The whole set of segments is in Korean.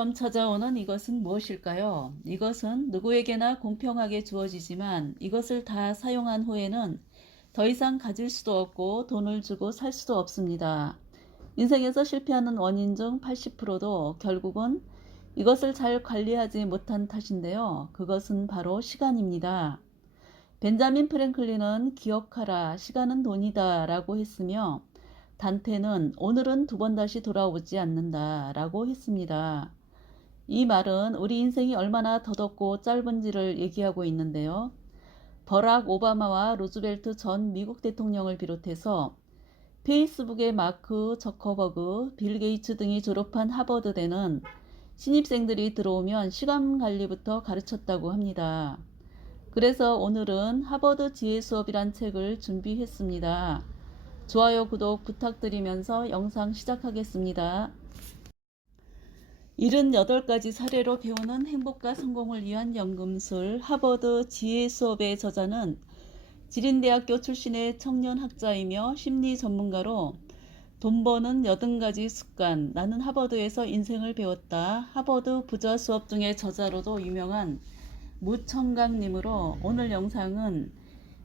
습관처럼 찾아오는 이것은 무엇일까요? 이것은 누구에게나 공평하게 주어지지만 이것을 다 사용한 후에는 더 이상 가질 수도 없고 돈을 주고 살 수도 없습니다. 인생에서 실패하는 원인 중 80%도 결국은 이것을 잘 관리하지 못한 탓인데요. 그것은 바로 시간입니다. 벤자민 프랭클린은 기억하라, 시간은 돈이다 라고 했으며 단테는 오늘은 두 번 다시 돌아오지 않는다 라고 했습니다. 이 말은 우리 인생이 얼마나 더덥고 짧은지를 얘기하고 있는데요. 버락 오바마와 루즈벨트 전 미국 대통령을 비롯해서 페이스북의 마크 저커버그, 빌 게이츠 등이 졸업한 하버드대는 신입생들이 들어오면 시간 관리부터 가르쳤다고 합니다. 그래서 오늘은 하버드 지혜 수업이란 책을 준비했습니다. 좋아요, 구독 부탁드리면서 영상 시작하겠습니다. 78가지 사례로 배우는 행복과 성공을 위한 연금술 하버드 지혜 수업의 저자는 지린대학교 출신의 청년학자이며 심리 전문가로 돈 버는 80가지 습관, 나는 하버드에서 인생을 배웠다. 하버드 부자 수업 등의 저자로도 유명한 무청강님으로 오늘 영상은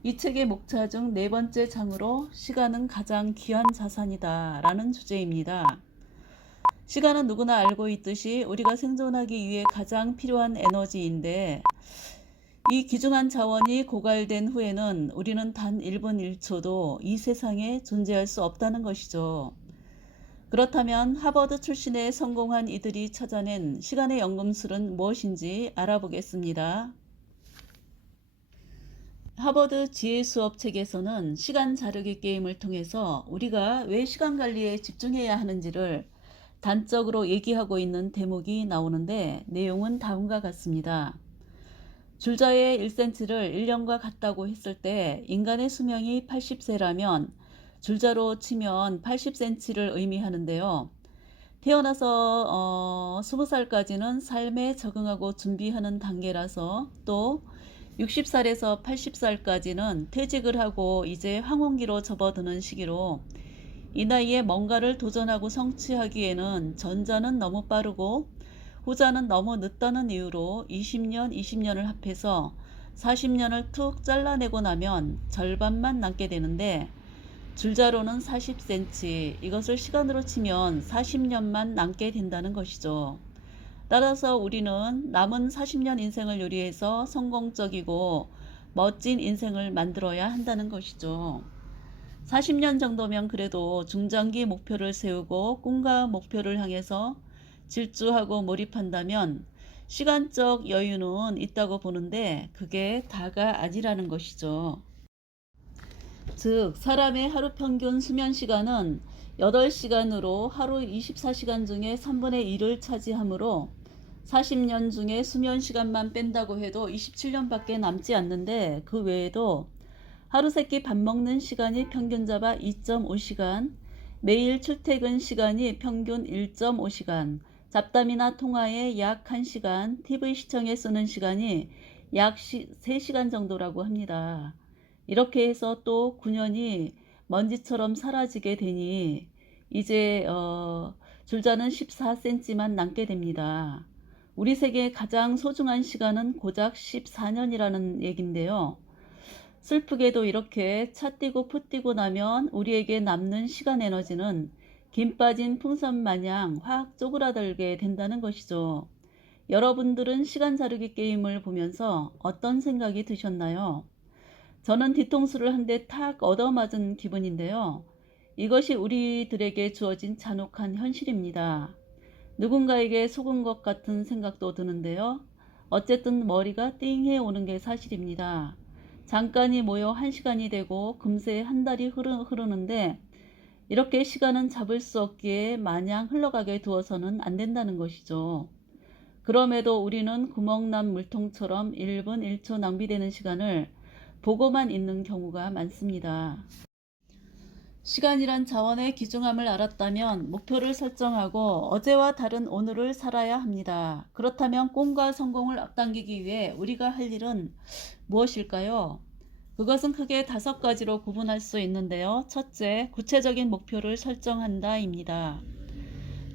이 책의 목차 중 4번째 장으로 시간은 가장 귀한 자산이다 라는 주제입니다. 시간은 누구나 알고 있듯이 우리가 생존하기 위해 가장 필요한 에너지인데 이 귀중한 자원이 고갈된 후에는 우리는 단 1분 1초도 이 세상에 존재할 수 없다는 것이죠. 그렇다면 하버드 출신의 성공한 이들이 찾아낸 시간의 연금술은 무엇인지 알아보겠습니다. 하버드 지혜 수업 책에서는 시간 자르기 게임을 통해서 우리가 왜 시간 관리에 집중해야 하는지를 단적으로 얘기하고 있는 대목이 나오는데 내용은 다음과 같습니다. 줄자의 1cm를 1년과 같다고 했을 때 인간의 수명이 80세라면 줄자로 치면 80cm를 의미하는데요. 태어나서 20살까지는 삶에 적응하고 준비하는 단계라서 또 60살에서 80살까지는 퇴직을 하고 이제 황혼기로 접어드는 시기로 이 나이에 뭔가를 도전하고 성취하기에는 전자는 너무 빠르고 후자는 너무 늦다는 이유로 20년을 합해서 40년을 툭 잘라내고 나면 절반만 남게 되는데 줄자로는 40cm, 이것을 시간으로 치면 40년만 남게 된다는 것이죠. 따라서 우리는 남은 40년 인생을 요리해서 성공적이고 멋진 인생을 만들어야 한다는 것이죠. 40년 정도면 그래도 중장기 목표를 세우고 꿈과 목표를 향해서 질주하고 몰입한다면 시간적 여유는 있다고 보는데 그게 다가 아니라는 것이죠. 즉 사람의 하루 평균 수면 시간은 8시간으로 하루 24시간 중에 3분의 1을 차지하므로 40년 중에 수면 시간만 뺀다고 해도 27년밖에 남지 않는데 그 외에도 하루 세끼 밥 먹는 시간이 평균 잡아 2.5시간, 매일 출퇴근 시간이 평균 1.5시간, 잡담이나 통화에 약 1시간, TV 시청에 쓰는 시간이 약 3시간 정도라고 합니다. 이렇게 해서 또 9년이 먼지처럼 사라지게 되니 이제 줄자는 14cm만 남게 됩니다. 우리 세계의 가장 소중한 시간은 고작 14년이라는 얘긴데요. 슬프게도 이렇게 차 띄고 푸 뛰고 나면 우리에게 남는 시간 에너지는 김 빠진 풍선 마냥 확 쪼그라들게 된다는 것이죠. 여러분들은 시간 자르기 게임을 보면서 어떤 생각이 드셨나요? 저는 뒤통수를 한 대 탁 얻어맞은 기분인데요. 이것이 우리들에게 주어진 잔혹한 현실입니다. 누군가에게 속은 것 같은 생각도 드는데요. 어쨌든 머리가 띵해 오는 게 사실입니다. 잠깐이 모여 1시간이 되고 금세 한 달이 흐르는데 이렇게 시간은 잡을 수 없기에 마냥 흘러가게 두어서는 안 된다는 것이죠. 그럼에도 우리는 구멍난 물통처럼 1분 1초 낭비되는 시간을 보고만 있는 경우가 많습니다. 시간이란 자원의 귀중함을 알았다면 목표를 설정하고 어제와 다른 오늘을 살아야 합니다. 그렇다면 꿈과 성공을 앞당기기 위해 우리가 할 일은 무엇일까요? 그것은 크게 5가지로 구분할 수 있는데요. 첫째, 구체적인 목표를 설정한다입니다.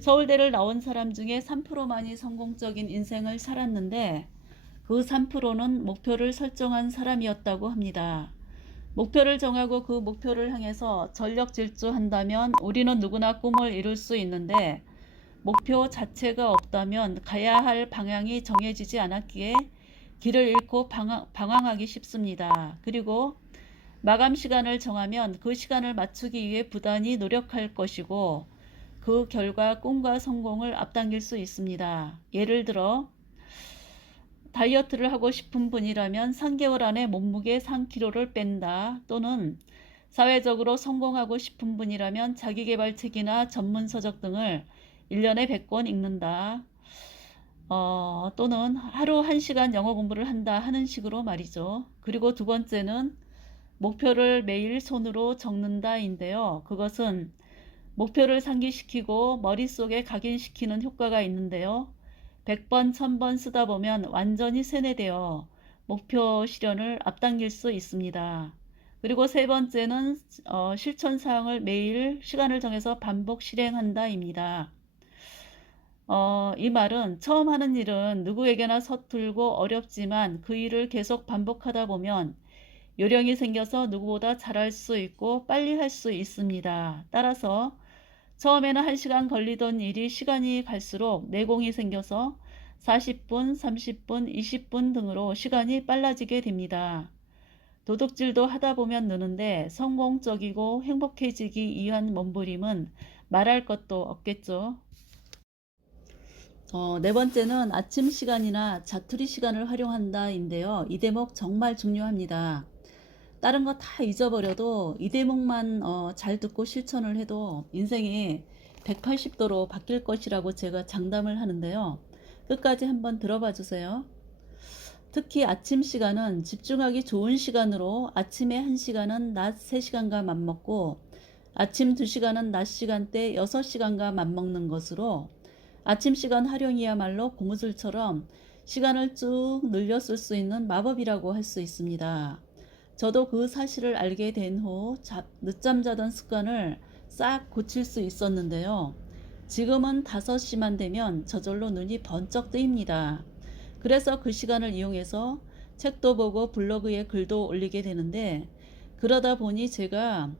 서울대를 나온 사람 중에 3%만이 성공적인 인생을 살았는데 그 3%는 목표를 설정한 사람이었다고 합니다. 목표를 정하고 그 목표를 향해서 전력 질주한다면 우리는 누구나 꿈을 이룰 수 있는데 목표 자체가 없다면 가야 할 방향이 정해지지 않았기에 길을 잃고 방황하기 쉽습니다. 그리고 마감 시간을 정하면 그 시간을 맞추기 위해 부단히 노력할 것이고 그 결과 꿈과 성공을 앞당길 수 있습니다. 예를 들어 다이어트를 하고 싶은 분이라면 3개월 안에 몸무게 3kg를 뺀다, 또는 사회적으로 성공하고 싶은 분이라면 자기계발 책이나 전문 서적 등을 1년에 100권 읽는다. 또는 하루 1시간 영어 공부를 한다 하는 식으로 말이죠. 그리고 두 번째는 목표를 매일 손으로 적는다인데요. 그것은 목표를 상기시키고 머릿속에 각인시키는 효과가 있는데요. 100번, 1000번 쓰다 보면 완전히 세뇌되어 목표 실현을 앞당길 수 있습니다. 그리고 세 번째는 실천 사항을 매일 시간을 정해서 반복 실행한다입니다. 이 말은 처음 하는 일은 누구에게나 서툴고 어렵지만 그 일을 계속 반복하다 보면 요령이 생겨서 누구보다 잘할 수 있고 빨리 할 수 있습니다. 따라서 처음에는 1시간 걸리던 일이 시간이 갈수록 내공이 생겨서 40분, 30분, 20분 등으로 시간이 빨라지게 됩니다. 도둑질도 하다 보면 느는데 성공적이고 행복해지기 위한 몸부림은 말할 것도 없겠죠. 네 번째는 아침 시간이나 자투리 시간을 활용한다인데요. 이 대목 정말 중요합니다. 다른 거 다 잊어버려도 이 대목만 잘 듣고 실천을 해도 인생이 180도로 바뀔 것이라고 제가 장담을 하는데요. 끝까지 한번 들어봐 주세요. 특히 아침 시간은 집중하기 좋은 시간으로 아침에 1시간은 낮 3시간과 맞먹고 아침 2시간은 낮 시간대 6시간과 맞먹는 것으로 아침 시간 활용이야말로 고무줄처럼 시간을 쭉 늘려 쓸 수 있는 마법이라고 할 수 있습니다. 저도 그 사실을 알게 된 후 늦잠 자던 습관을 싹 고칠 수 있었는데요. 지금은 5시만 되면 저절로 눈이 번쩍 뜨입니다. 그래서 그 시간을 이용해서 책도 보고 블로그에 글도 올리게 되는데, 그러다 보니 제가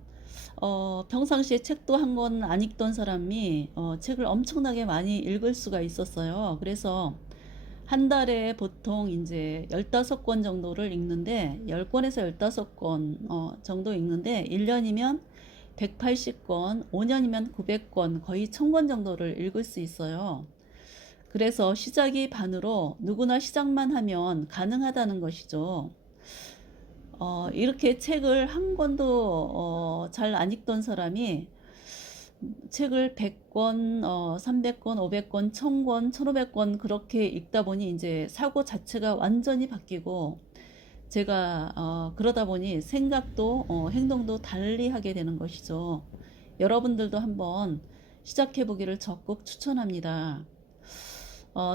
평상시에 책도 한 권 안 읽던 사람이 책을 엄청나게 많이 읽을 수가 있었어요. 그래서 한 달에 보통 이제 15권 정도를 읽는데 10권에서 15권 정도 읽는데 1년이면 180권, 5년이면 900권, 거의 1000권 정도를 읽을 수 있어요. 그래서 시작이 반으로 누구나 시작만 하면 가능하다는 것이죠. 이렇게 책을 한 권도 잘 안 읽던 사람이 책을 100권, 300권, 500권, 1000권, 1500권 그렇게 읽다 보니 이제 사고 자체가 완전히 바뀌고, 제가 그러다 보니 생각도 행동도 달리 하게 되는 것이죠. 여러분들도 한번 시작해 보기를 적극 추천합니다.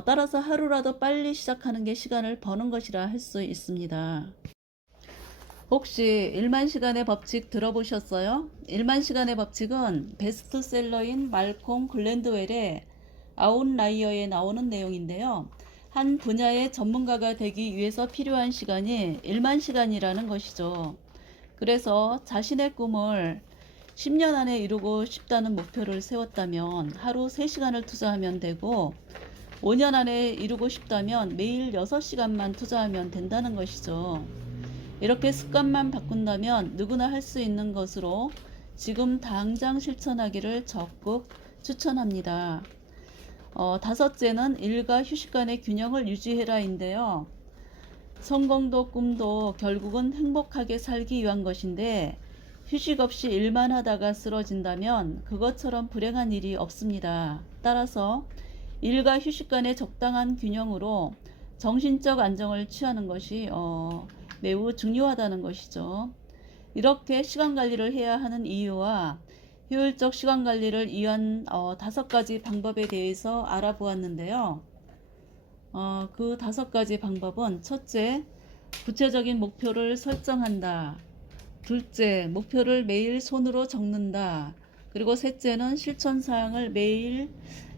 따라서 하루라도 빨리 시작하는 게 시간을 버는 것이라 할 수 있습니다. 혹시 1만 시간의 법칙 들어보셨어요? 1만 시간의 법칙은 베스트셀러인 말콤 글랜드웰의 아웃라이어에 나오는 내용인데요. 한 분야의 전문가가 되기 위해서 필요한 시간이 1만 시간이라는 것이죠. 그래서 자신의 꿈을 10년 안에 이루고 싶다는 목표를 세웠다면 하루 3시간을 투자하면 되고, 5년 안에 이루고 싶다면 매일 6시간만 투자하면 된다는 것이죠. 이렇게 습관만 바꾼다면 누구나 할 수 있는 것으로 지금 당장 실천하기를 적극 추천합니다. 다섯째는 일과 휴식 간의 균형을 유지해라인데요. 성공도 꿈도 결국은 행복하게 살기 위한 것인데, 휴식 없이 일만 하다가 쓰러진다면 그것처럼 불행한 일이 없습니다. 따라서 일과 휴식 간의 적당한 균형으로 정신적 안정을 취하는 것이 매우 중요하다는 것이죠. 이렇게 시간 관리를 해야 하는 이유와 효율적 시간 관리를 위한 5가지 방법에 대해서 알아보았는데요. 그 5가지 방법은: 첫째, 구체적인 목표를 설정한다. 둘째, 목표를 매일 손으로 적는다. 그리고 셋째는 실천 사항을 매일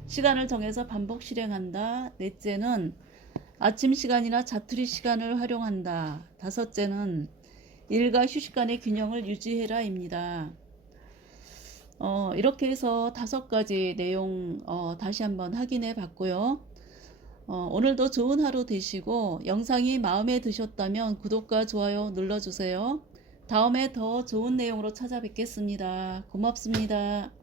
시간을 정해서 반복 실행한다. 넷째는 아침 시간이나 자투리 시간을 활용한다. 다섯째는 일과 휴식 간의 균형을 유지해라입니다. 이렇게 해서 5가지 내용 다시 한번 확인해 봤고요. 오늘도 좋은 하루 되시고 영상이 마음에 드셨다면 구독과 좋아요 눌러주세요. 다음에 더 좋은 내용으로 찾아뵙겠습니다. 고맙습니다.